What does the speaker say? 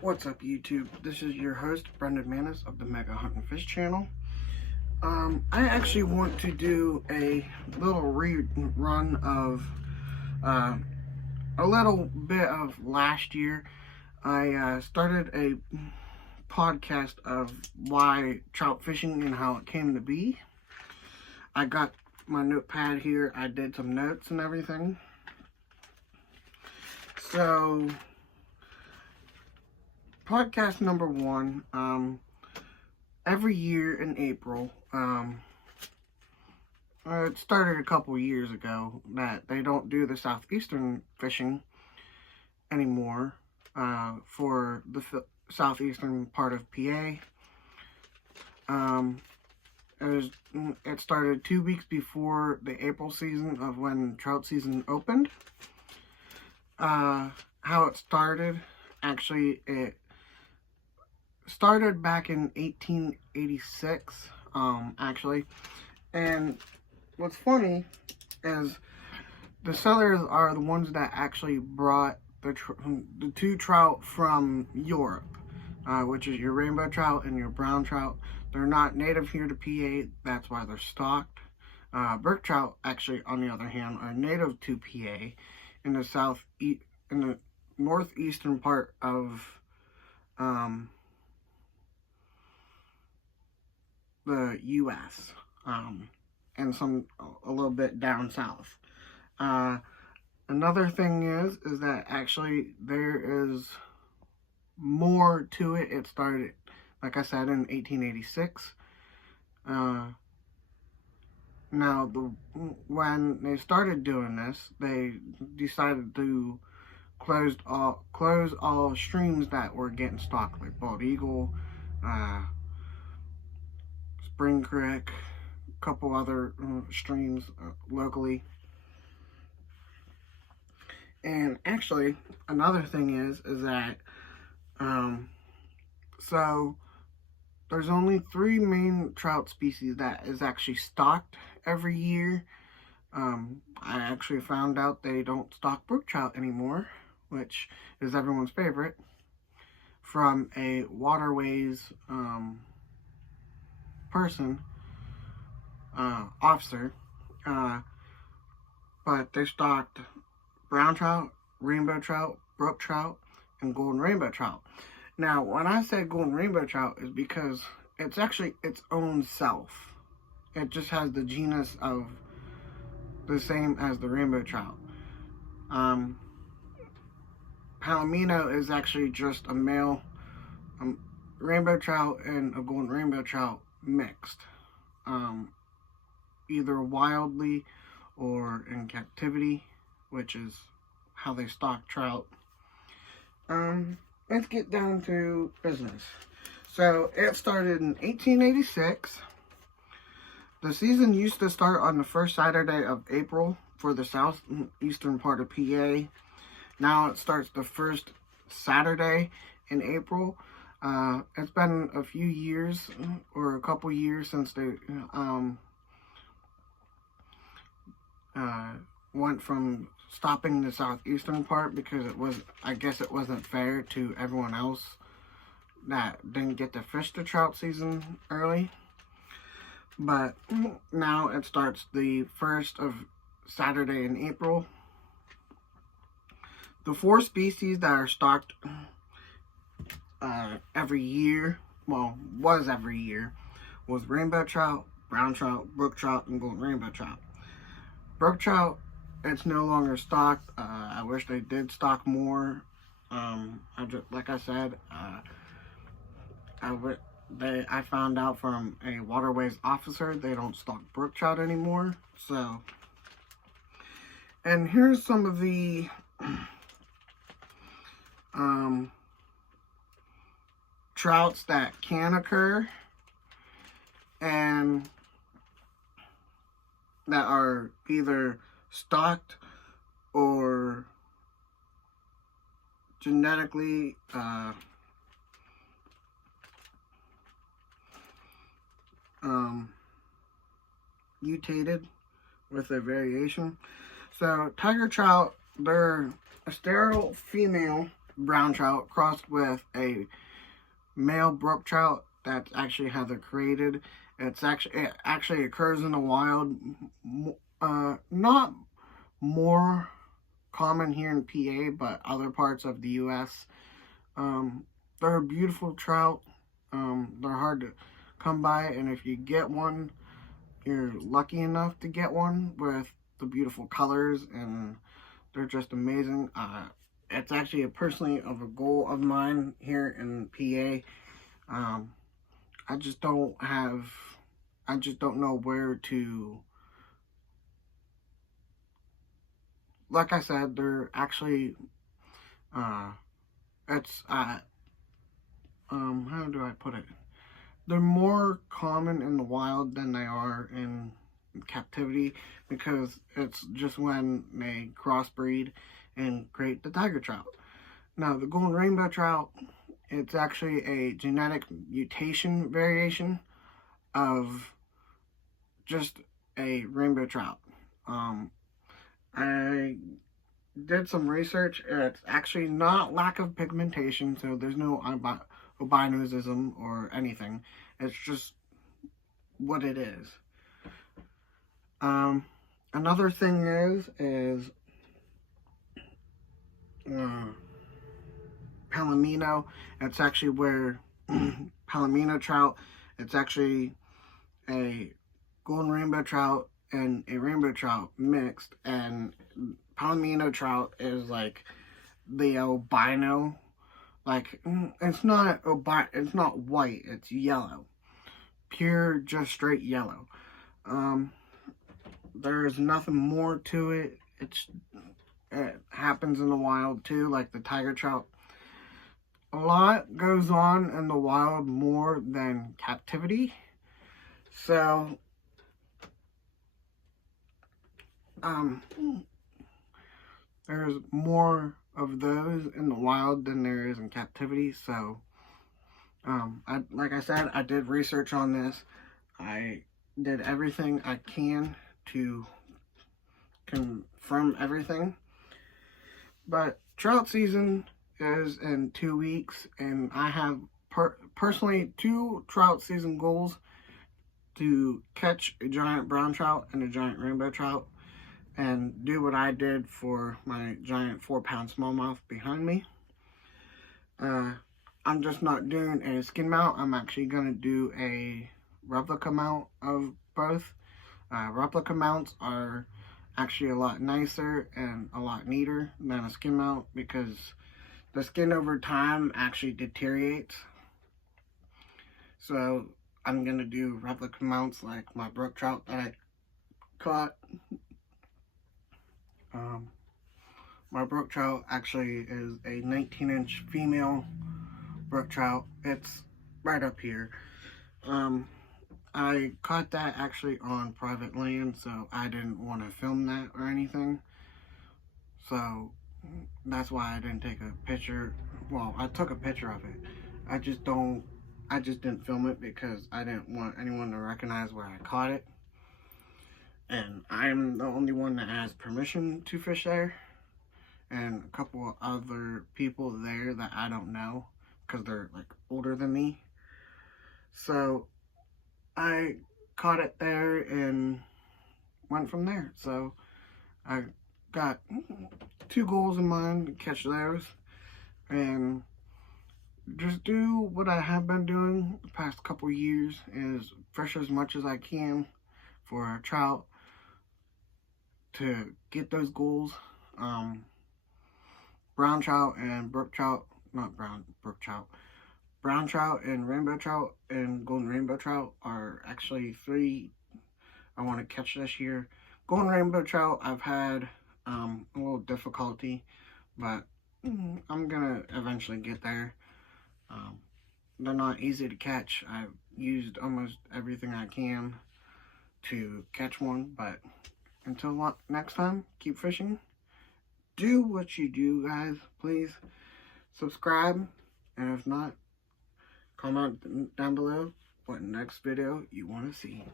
What's up, YouTube? This is your host, Brendan Manis of the Mega Hunt and Fish channel. I actually want to do a little rerun of a little bit of last year. I started a podcast of why trout fishing and how it came to be. I got my notepad here. I did some notes and everything. So, podcast number 1, every year in April, it started a couple years ago that they don't do the southeastern fishing anymore for the southeastern part of PA. It started 2 weeks before the April season of when trout season opened. How it started, actually, it started back in 1886, actually, and what's funny is the settlers are the ones that actually brought the two trout from Europe, which is your rainbow trout and your brown trout. They're not native here to PA, that's why they're stocked. Brook trout, actually, on the other hand, are native to PA in the northeastern part of the U.S. And a little bit down south. Another thing is that actually there is more to it. It started, like I said, in 1886. Now, when they started doing this, they decided to close all streams that were getting stocked, like Bald Eagle, Spring Creek, a couple other streams locally. And actually, another thing is that so there's only 3 main trout species that is actually stocked every year. I actually found out they don't stock brook trout anymore, which is everyone's favorite, from a waterways officer, but they stocked brown trout, rainbow trout, brook trout, and golden rainbow trout. Now, when I say golden rainbow trout, is because it's actually its own self. It just has the genus of the same as the rainbow trout. Palomino is actually just a male rainbow trout and a golden rainbow trout mixed, either wildly or in captivity, which is how they stock trout. Let's get down to business. So it started in 1886. The season used to start on the first Saturday of April for the southeastern part of PA. Now it starts the first Saturday in April. It's been a few years, or a couple years, since they went from stopping the southeastern part, because I guess it wasn't fair to everyone else that didn't get to fish the trout season early. But now it starts the first of Saturday in April. The 4 species that are stocked every year, was every year, was rainbow trout, brown trout, brook trout, and golden rainbow trout. Brook trout, it's no longer stocked. I wish they did stock more. Like I said, I found out from a waterways officer they don't stock brook trout anymore. So, and here's some of the trouts that can occur and that are either stocked or genetically mutated with a variation. So tiger trout, they're a sterile female brown trout crossed with a male brook trout that's actually how they're created. It actually occurs in the wild, not more common here in PA, but other parts of the U.S. They're a beautiful trout. They're hard to come by, and if you get one, you're lucky enough to get one with the beautiful colors, and they're just amazing. It's actually personally of a goal of mine here in PA. I just don't know where to. Like I said, they're actually, how do I put it? They're more common in the wild than they are in captivity, because it's just when they crossbreed and create the tiger trout. Now, the golden rainbow trout, it's actually a genetic mutation variation of just a rainbow trout. I did some research. It's actually not lack of pigmentation, so there's no albinism or anything. It's just what it is. Another thing is Palomino. It's actually where Palomino trout, it's actually a golden rainbow trout and a rainbow trout mixed, and Palomino trout is like the albino. Like, it's not white, it's yellow. Pure, just straight yellow. There's nothing more to it. It happens in the wild too, like the tiger trout. A lot goes on in the wild more than captivity. So, there's more of those in the wild than there is in captivity. So, like I said, I did research on this. I did everything I can to confirm everything. But trout season is in 2 weeks, and I have personally 2 trout season goals: to catch a giant brown trout and a giant rainbow trout, and do what I did for my giant 4-pound smallmouth behind me. I'm just not doing a skin mount. I'm actually going to do a replica mount of both. Replica mounts are actually a lot nicer and a lot neater than a skin mount, because the skin over time actually deteriorates. So I'm going to do replica mounts like my brook trout that I caught. My brook trout actually is a 19-inch female brook trout. It's right up here. I caught that actually on private land, so I didn't want to film that or anything. So that's why I didn't take a picture. Well, I took a picture of it. I just didn't film it because I didn't want anyone to recognize where I caught it. And I'm the only one that has permission to fish there, and a couple of other people there that I don't know, because they're like older than me. So I caught it there and went from there. So I got 2 goals in mind: to catch those and just do what I have been doing the past couple years, is fish as much as I can for a trout to get those goals. Brown trout and brook trout, brown trout and rainbow trout and golden rainbow trout are actually 3 I want to catch this year. Golden rainbow trout, I've had a little difficulty, but I'm gonna eventually get there. They're not easy to catch. I've used almost everything I can to catch one, but until next time, keep fishing. Do what you do, guys. Please subscribe, and if not, comment down below what next video you want to see.